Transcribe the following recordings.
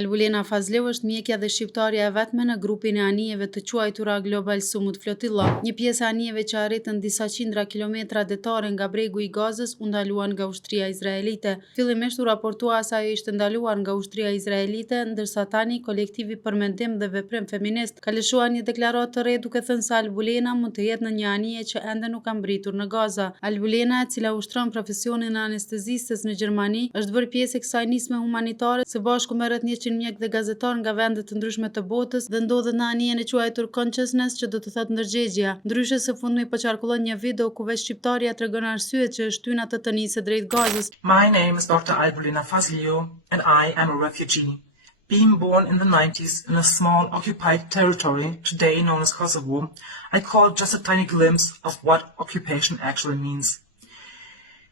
Albulena Fazleu është mjekja dhe shqiptarja e vetme në grupin e anijeve të quajtura Global Summit Flotilla. Një pjesë e anijeve që arritën disa qindra kilometra detare nga bregu i Gazës u ndaluan nga ushtria izraelite. Fillimisht u raportua se ajo ishte ndaluar nga ushtria izraelite, ndërsa tani kolektivi për mendim dhe veprim feminist ka lëshuar një deklaratë të re duke thënë se Albulena mund të jetë në një anije që ende nuk ka mbritur në Gaza. Albulena, e cila ushtron profesionin e anestezistes në Gjermani, është bërë pjesë e kësaj nisme humanitare së bashku me rreth 100 mjek dhe gazetar nga vende të ndryshme të botës dhe ndodhet në anijen e quajtur Consciousness, që do të thotë ndërgjegjja. Ndryshe së fundmi po qarkullon një video ku veç shqiptarja tregon arsyet që është tyna të nisë drejt Gazës. My name is Dr. Albulena Fazleu and I am a refugee. Being born in the 90s in a small occupied territory, today known as Kosovo, I caught just a tiny glimpse of what occupation actually means.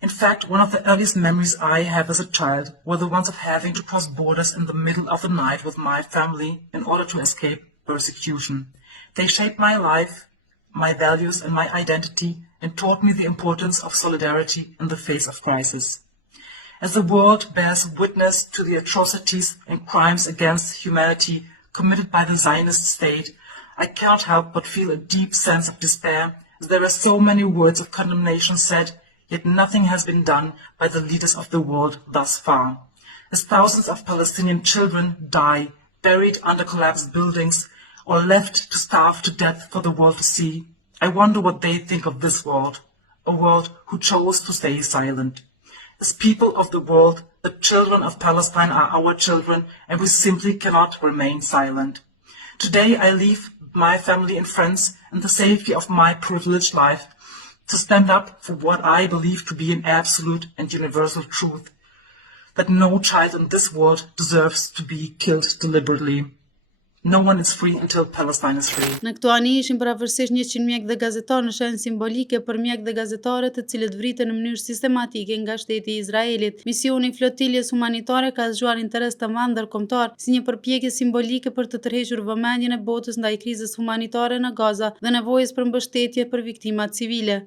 In fact, one of the earliest memories I have as a child were the ones of having to cross borders in the middle of the night with my family in order to escape persecution. They shaped my life, my values and my identity, and taught me the importance of solidarity in the face of crisis. As the world bears witness to the atrocities and crimes against humanity committed by the Zionist state, I cannot help but feel a deep sense of despair, as there are so many words of condemnation said, yet nothing has been done by the leaders of the world thus far. As thousands of Palestinian children die, buried under collapsed buildings, or left to starve to death for the world to see, I wonder what they think of this world, a world who chose to stay silent. As people of the world, the children of Palestine are our children, and we simply cannot remain silent. Today I leave my family and friends in the safety of my privileged life to stand up for what I believe to be an absolute and universal truth, that no child in this world deserves to be killed deliberately. No one is free until Palestine is free. Në këto anije ishin paravorësisht 100 mjek dhe gazetar në shenjë simbolike për mjek dhe gazetare të cilët vriten në mënyrë sistematike nga shteti i Izraelit. Misioni i flotiljes humanitare ka zgjuar interes të madh ndërkombëtar si një përpjekje simbolike për të tërhequr vëmendjen e botës ndaj krizës humanitare në Gaza dhe nevojës për mbështetje për viktimat civile.